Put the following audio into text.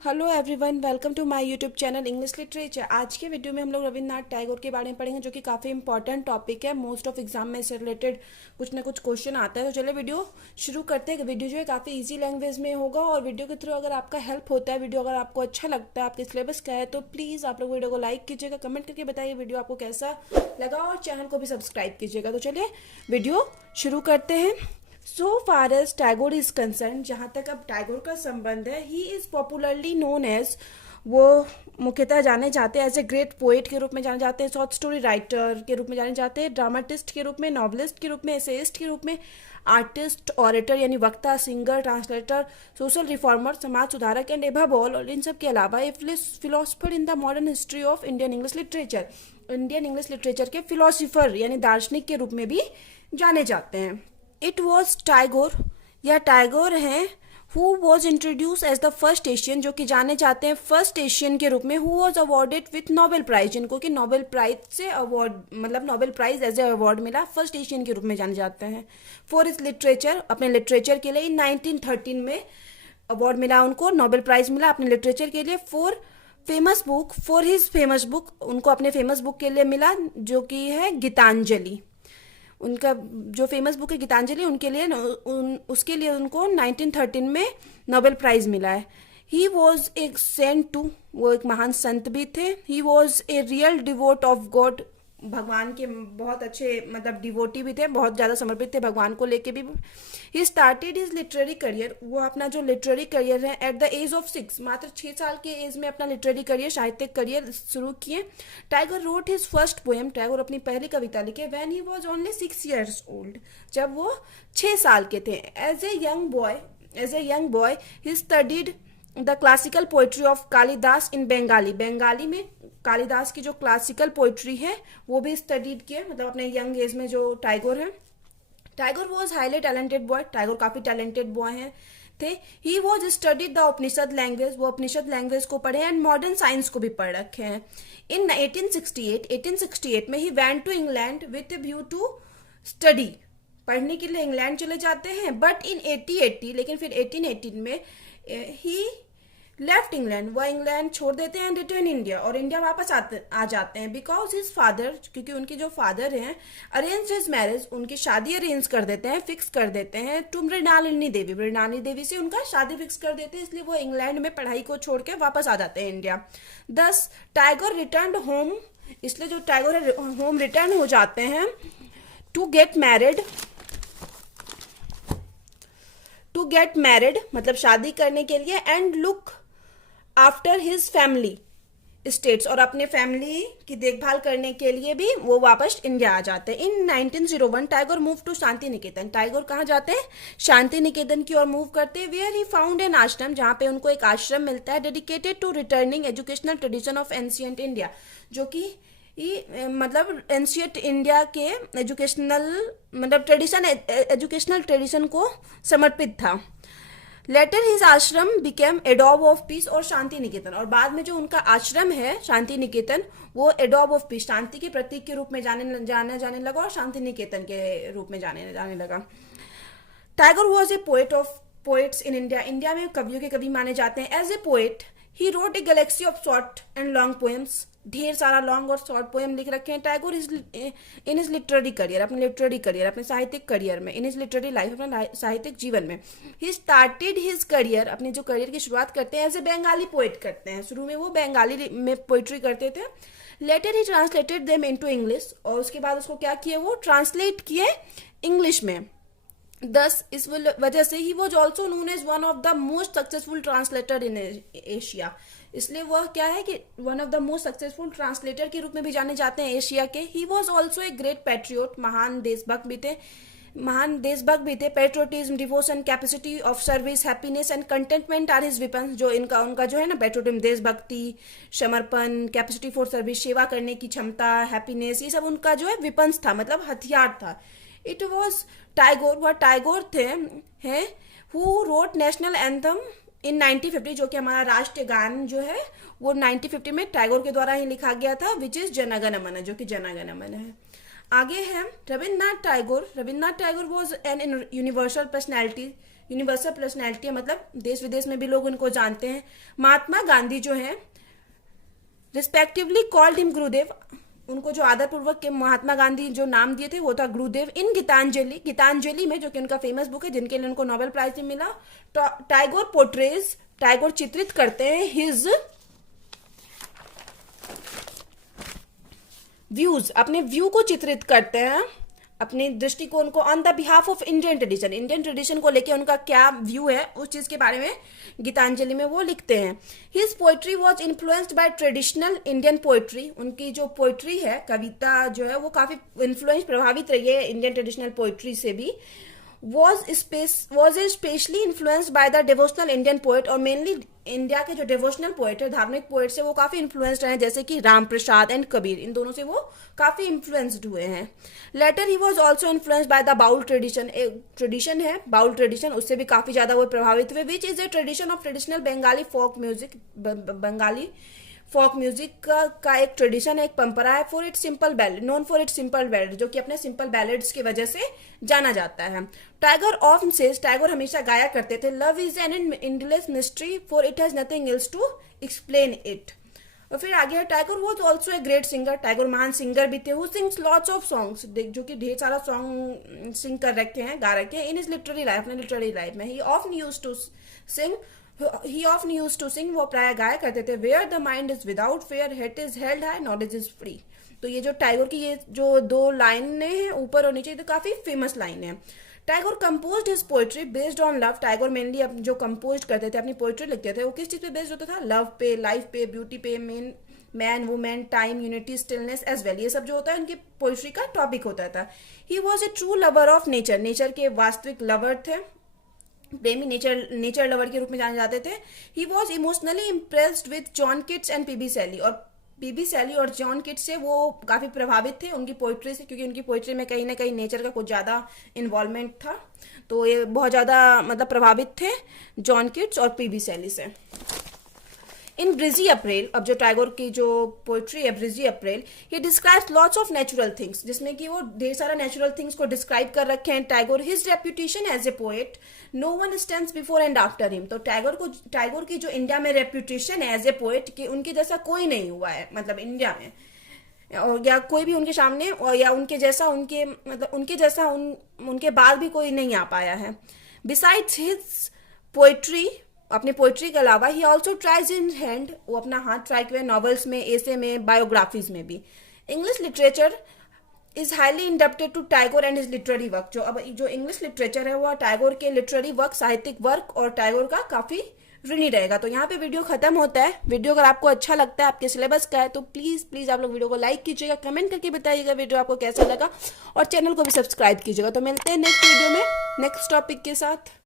Hello everyone, welcome to my YouTube channel English literature. आज के video में हम लोग रविन्द्रनाथ टैगोर के बारे में पढ़ेंगे, जो कि काफ़ी इंपॉर्टेंट टॉपिक है। मोस्ट ऑफ एग्जाम में इससे रिलेटेड कुछ ना कुछ क्वेश्चन आता है। तो चलिए वीडियो शुरू करते हैं। वीडियो जो है काफ़ी इजी लैंग्वेज में होगा और वीडियो के थ्रू अगर आपका हेल्प होता है, वीडियो अगर आपको अच्छा लगता है, आपके सिलेबस का है, तो प्लीज़ आप लोग वीडियो को लाइक कीजिएगा, कमेंट करके बताइए वीडियो आपको कैसा लगा और चैनल को भी सब्सक्राइब कीजिएगा। तो चलिए वीडियो शुरू करते हैं। So far as Tagore is concerned, जहाँ तक अब टैगोर का संबंध है, he is popularly known as, वो मुख्यतः जाने जाते हैं एज ए ग्रेट पोएट के रूप में जाने जाते हैं, शॉर्ट स्टोरी राइटर के रूप में जाने जाते हैं, ड्रामाटिस्ट के रूप में, नॉवलिस्ट के रूप में, एसेइस्ट के रूप में, आर्टिस्ट, ऑरेटर यानी वक्ता, सिंगर, ट्रांसलेटर, सोशल रिफॉर्मर, समाज सुधारक एंड एबव ऑल, और इन सब के अलावा a philosopher in the modern history of Indian English literature, Indian English literature के फिलोसफर यानी दार्शनिक के रूप में भी जाने जाते हैं। इट वॉज टैगोर या टैगोर हैं who was introduced as the first Asian, जो कि जाने जाते हैं फर्स्ट एशियन के रूप में, who was awarded with Nobel prize, जिनको कि नोबेल प्राइज से अवार्ड मतलब Nobel prize as a award मिला, फर्स्ट एशियन के रूप में जाने जाते हैं। फॉर इज लिटरेचर, अपने लिटरेचर के लिए इन 1913 में अवार्ड मिला उनको, नोबेल प्राइज मिला अपने लिटरेचर के लिए। Famous book for his famous book, उनको अपने फेमस बुक के लिए मिला, जो कि है गीतांजलि। उनका जो फेमस बुक है गीतांजलि, उनके लिए उसके लिए उनको 1913 में नोबेल प्राइज मिला है। He was a saint too, वो एक महान संत भी थे। He was a real devout of God, भगवान के बहुत अच्छे मतलब डिवोटी भी थे, बहुत ज़्यादा समर्पित थे भगवान को लेके भी। He started his literary career, वो अपना जो लिटरेरी करियर है एट द एज ऑफ 6, मात्र 6 साल के एज में अपना लिटरेरी करियर, साहित्यिक करियर शुरू किए। Tagore wrote his first poem, Tagore अपनी पहली कविता लिखे when he was only 6 years old, जब वो 6 साल के थे। As a young boy he studied the classical poetry of Kalidas in Bengali, Bengali में कालिदास की जो क्लासिकल पोइट्री है वो भी स्टडीड किए, मतलब अपने यंग एज में जो टैगोर है। Tagore was highly talented boy, Tagore काफी टैलेंटेड बॉय हैं थे। He was studied the Upanishad language, वो उपनिषद लैंग्वेज को पढ़े एंड मॉडर्न साइंस को भी पढ़ रखे हैं। इन 1868 में he went to England with a view to study, पढ़ने के लिए इंग्लैंड चले जाते हैं। बट इन 1880, लेकिन फिर 1818 में ही लेफ्ट इंग्लैंड, वह इंग्लैंड छोड़ देते हैं, रिटर्न इंडिया, और इंडिया वापस आ जाते हैं। बिकॉज हिज फादर, क्योंकि उनके जो फादर हैं, अरेंज हिज मैरिज, उनकी शादी अरेंज कर देते हैं, फिक्स कर देते हैं टू मृणालिनी देवी, मृणालिनी देवी से उनका शादी फिक्स कर देते हैं, इसलिए वो इंग्लैंड में पढ़ाई को छोड़ के वापस आ जाते हैं इंडिया। दस टैगोर रिटर्न होम, इसलिए जो टैगोर है होम रिटर्न हो जाते हैं टू गेट मैरिड, मतलब शादी करने के लिए, and look after his family states, और अपने फैमिली की देखभाल करने के लिए भी वो वापस इंडिया आ जाते हैं। इन 1901 टैगोर मूव टू शांति निकेतन, टैगोर कहाँ जाते हैं? शांति निकेतन की ओर मूव करते हैं। वेयर ही फाउंड एन आश्रम, जहाँ पे उनको एक आश्रम मिलता है, dedicated to returning educational tradition of ancient India, जो कि मतलब एंशियंट इंडिया के एजुकेशनल मतलब एजुकेशनल ट्रेडिशन को समर्पित था। लेटर हिज आश्रम बिकेम एडोब ऑफ पीस और शांति निकेतन, और बाद में जो उनका आश्रम है शांति निकेतन, वो एडोब ऑफ पीस, शांति के प्रतीक के रूप में जाने लगा, और शांति निकेतन के रूप में जाने लगा। Tagore was a poet of poets in India, India में कवियों के कवि माने जाते हैं। As a poet he wrote a galaxy of short and long poems, ढेर सारा लॉन्ग और शॉर्ट पोएम लिख रखे हैं। Tagore in his literary career, अपने साहित्यिक करियर में, इन इज लिटरेरी लाइफ, अपने साहित्यिक जीवन में। ही स्टार्टेड हिज करियर, अपने जो करियर की शुरुआत करते हैं एज ए बंगाली पोएट करते हैं, शुरू में वो बंगाली में पोइट्री करते थे। Later he translated them into English, और उसके बाद उसको क्या किए, वो ट्रांसलेट किए इंग्लिश में। दस इस वजह से ही was also known as one of the most successful translator in Asia, इसलिए वह क्या है कि one of the most successful translator के रूप में भी जाने जाते हैं एशिया के। He was also a great patriot, महान देशभक्त भी थे। Patriotism, devotion, capacity of service, happiness and contentment are his weapons, जो उनका जो है ना पेट्रोटिज्म, देशभक्ति, समर्पण, कैपेसिटी फॉर सर्विस, सेवा करने की क्षमता, हैप्पीनेस, ये सब उनका जो है वेपन्स था, मतलब हथियार था। इट वॉज टैगोर, वह टैगोर थे हैं हु रोट नेशनल एंथम इन 1950, जो कि हमारा राष्ट्रीय गान जो है वो 1950 में टैगोर के द्वारा ही लिखा गया था, विच इज जनगण मन, जो कि जनगण मन है। आगे है Rabindranath Tagore. Rabindranath Tagore was an universal personality universal personality है, मतलब देश विदेश में भी लोग उनको जानते हैं। महात्मा गांधी जो है रिस्पेक्टिवली कॉल्ड हिम गुरुदेव, उनको जो आदर पूर्वक के महात्मा गांधी जो नाम दिए थे वो था गुरुदेव। इन गीतांजलि, गीतांजलि में जो कि उनका फेमस बुक है जिनके लिए उनको नोबेल प्राइज भी मिला, टैगोर पोर्ट्रेज, टैगोर चित्रित करते हैं हिज व्यूज, अपने व्यू को चित्रित करते हैं, अपने दृष्टिकोण को on the behalf of Indian tradition, Indian tradition को लेके उनका क्या व्यू है उस चीज के बारे में गीतांजलि में वो लिखते हैं। His poetry was influenced by traditional Indian poetry, उनकी जो पोइट्री है, कविता जो है वो काफी इन्फ्लुएंस, प्रभावित रही है इंडियन ट्रेडिशनल पोइट्री से भी। was specially influenced by the devotional Indian poet, और मेनली इंडिया के जो डिवोशनल पोएट है, धार्मिक पोएट से वो काफी इन्फ्लुएंस्ड रहे, जैसे कि राम प्रसाद एंड कबीर, इन दोनों से वो काफी इन्फ्लुएंस्ड हुए हैं। Later he was also influenced by the Baul tradition, एक ट्रेडिशन है बाउल ट्रेडिशन, उससे भी काफी ज्यादा वो प्रभावित हुए, which is a tradition of traditional Bengali folk music, Bengali folk music का एक ट्रेडिशन है, एक परंपरा है, for it simple ballad, known for it simple ballad, जो कि अपने सिंपल बैलेड्स की वजह से जाना जाता है। टाइगर ऑफ्टन सेज, टाइगर हमेशा गाया करते थे, love is an endless mystery for it has nothing else to explain it. और फिर आगे है, Tagore was also a great singer, Tagore महान सिंगर भी थे, who sings lots of songs, जो कि ढेर सारा सॉन्ग सिंग कर रखे हैं, गा रखे हैं, इन इज लिटरेरी लाइफ, अपने लिटरेरी लाइफ में। He often used to sing, वो प्राय गाया करते थे, where the mind is without fear, head is held high, knowledge is free. तो ये जो टाइगर की ये जो दो लाइनें हैं ऊपर और नीचे, तो काफी फेमस लाइन है। Tiger composed his poetry based on love, tiger mainly जो कंपोज करते थे, अपनी पोएट्री लिखते थे, वो किस चीज पे बेस्ड होता था, लव पे, लाइफ पे, ब्यूटी पे, man women, time, unity, stillness as well, ये सब जो होता है उनकी पोएट्री का टॉपिक होता था। ही was A true lover of nature, nature के वास्तविक लवर थे, प्रेमी, नेचर लवर के रूप में जाने जाते थे। He was emotionally impressed with John Keats and P B Shelley, और पीबी सैली और जॉन किट्स से वो काफी प्रभावित थे उनकी पोइट्री से, क्योंकि उनकी पोइट्री में कहीं ना कहीं नेचर का कुछ ज्यादा इन्वॉल्वमेंट था, तो ये बहुत ज्यादा मतलब प्रभावित थे जॉन किट्स और पीबी सैली से। इन ब्रिजी अप्रैल, अब जो टाइगर की जो पोइट्री है breezy April, he describes lots of natural things, जिसमें कि वो ढेर सारा नेचुरल थिंग्स को डिस्क्राइब कर रखे हैं Tagore. His reputation as a poet, no one stands before and after him, तो टाइगर की जो इंडिया में रेप्यूटेशन है एज ए पोएट कि उनके जैसा कोई नहीं हुआ है, मतलब इंडिया में, और या कोई भी उनके सामने, और या उनके जैसा उनके बाद भी कोई नहीं आ पाया है। बिसाइड्स हिज पोएट्री, अपने पोइट्री के अलावा, he also tries in hand, वो अपना हाथ ट्राई किया नॉवेल्स में, एसे में, बायोग्राफीज में भी। English literature is highly indebted to Tagore and his literary work, जो इंग्लिश लिटरेचर है वो टाइगर के लिटरेरी वर्क, साहित्यिक वर्क और टाइगर का काफी ऋणी रहेगा। तो यहाँ पे वीडियो खत्म होता है। वीडियो अगर आपको अच्छा लगता है, आपके सिलेबस का है, तो प्लीज आप लोग वीडियो को लाइक कीजिएगा, कमेंट करके बताइएगा वीडियो आपको कैसा लगा, और चैनल को भी सब्सक्राइब कीजिएगा। तो मिलते हैं नेक्स्ट वीडियो में नेक्स्ट टॉपिक के साथ।